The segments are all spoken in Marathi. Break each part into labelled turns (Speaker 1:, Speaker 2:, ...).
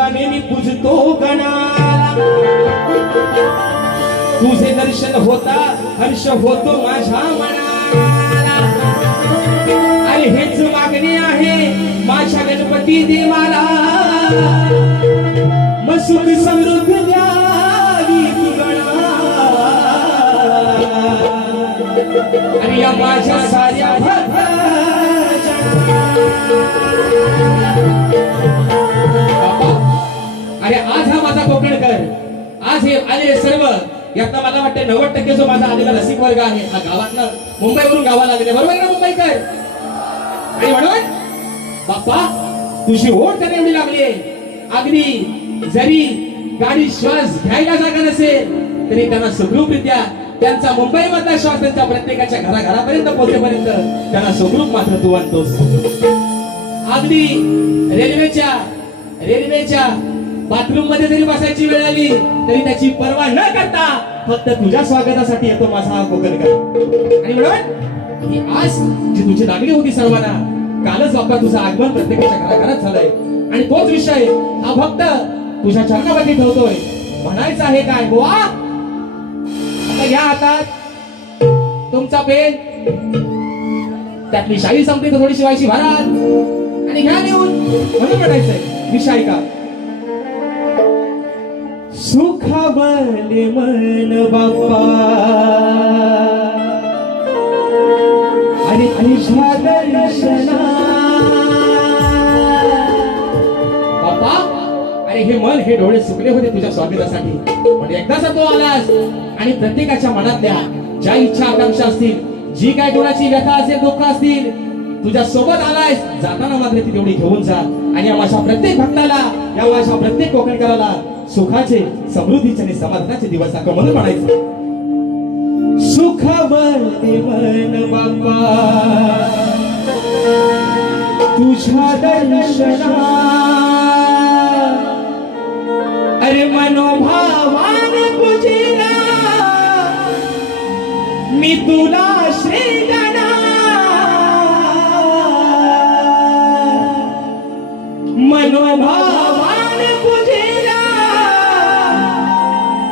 Speaker 1: तुला मी पूजतो गणाला तुझे दर्शन होता हर्ष होतो माझ्या मनाला. आणि हेच माझा कोकणकर आज हे आले सर्व. यातला मला वाटतं नव्वद टक्के जो माझा आलेला रसिक वर्ग आहे हा गावातला मुंबईवरून गावाला आलेला बरोबर ना मुंबईकर आणि म्हणून बाप्पा तुझी ओढ त्याने एवढी लागली अगदी जरी गाडी श्वास घ्यायला जागा नसेल तरी त्यांना सुखरूपरित्या त्यांचा मुंबई मधला श्वास त्यांच्या प्रत्येकाच्या घराघरापर्यंत पोहोचेपर्यंत त्यांना सुखरूप मात्र तू आणतोस अगदी रेल्वेच्या रेल्वेच्या बाथरूममध्ये जरी बसायची वेळ आली तरी त्याची पर्वा न करता फक्त तुझ्या स्वागतासाठी येतो माझा हा कोकणकर आणि म्हणून ही आस जी तुझी लागली होती सर्वांना कालच बाप्पा तुझं आगमन प्रत्येकाच्या घराघरात झालंय. आणि तोच विषय हा भक्त तुझ्या चरणावरती ठेवतोय. म्हणायचं आहे काय गोवा आता घ्या हातात तुमचा पेन. त्यातली शाही संपली तर थोडीशी व्हायची भरात. आणि घ्या नेऊन. म्हणून म्हणायचंय विषय का? सुखावले मन बाप्पा. आणि तुझ्या दर्शना. बाप्पा आणि हे मन हे डोळे सुकले होते तुझ्या स्वागतासाठी. पण एकदाचा तू आलास आणि प्रत्येकाच्या मनातल्या ज्या इच्छा आकांक्षा असतील जी काय डोळ्याची व्यथा असेल दुःख असतील तुझ्या सोबत आलायस जाताना मात्र ती तेवढी घेऊन जा. आणि या माझ्या प्रत्येक भक्ताला या माझ्या प्रत्येक कोकणकराला सुखाचे समृद्धीचे आणि समाधानाचे दिवस दाखव म्हणून म्हणायचं. सुखावते मन बाप्पा. तुझ्या दर्शना अरे मनोभावान पूजिला मी तुला श्री मनोभावान पूजिला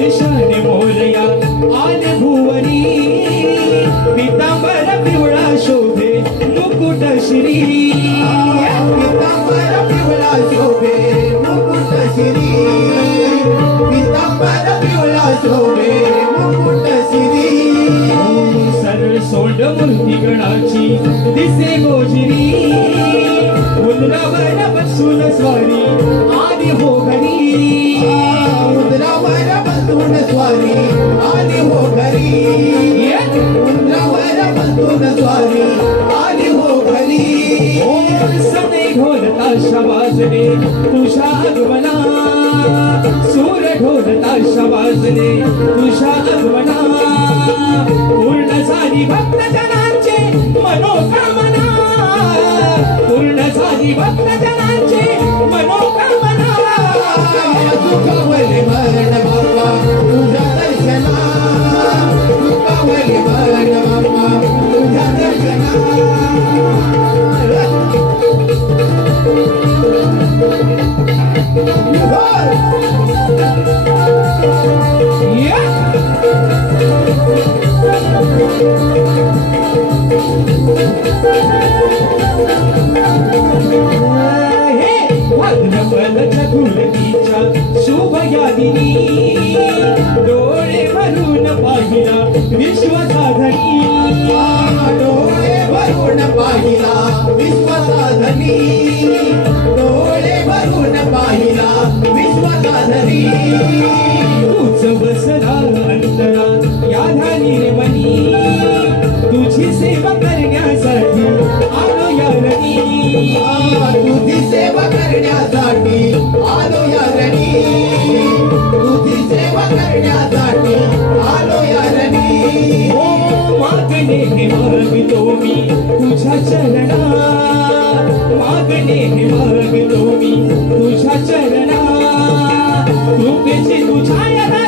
Speaker 1: एका मोरया आले भुवनी. पितांबर पिवळा शोभे मुकुट श्री.
Speaker 2: पितांबर पिवळा शोभे मुकुट श्री. पितांबर पिवळा शोभे मुकुट श्री.
Speaker 1: सरळ सोंड मूर्ती गणाची दिसे बसून स्वारी आदि हो घरी.
Speaker 2: उंदरावर बसून स्वारी आली हो घरी. उंदरावर बसून स्वारी आली हो घरी.
Speaker 1: सने ढोलता शवाजने तुझ्या आगमना सूर ढोलता शवाजने तुझ्या आगमना पूर्ण झाली भक्तजनांचे मनोकामना. पूर्ण झाली भक्तजनांचे मनोकामना विश्वसाधनी.
Speaker 2: डोळे भरून पाहिला विश्वसाधनी डोळे भरून पाहिला विश्वसाधनी
Speaker 1: तूच बसला अंतरा या धानी मनी तुझी सेवा करण्यासाठी आलो या रणी
Speaker 2: तुझी सेवा करण्यासाठी आलो या रणी तुझी सेवा करण्यासाठी
Speaker 1: तुझ्या चरणा मागणे हे मागतो मी. तुझ्या चरणा कृपेची तुझ्या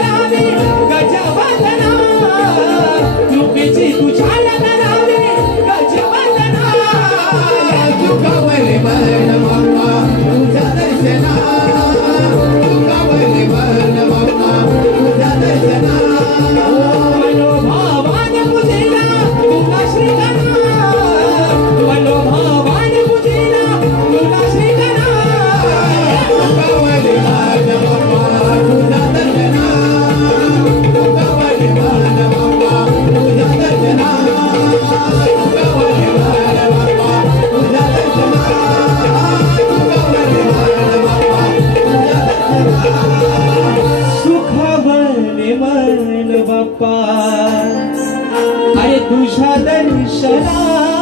Speaker 1: मन बाप्पा अरे तुझ्या दर्शना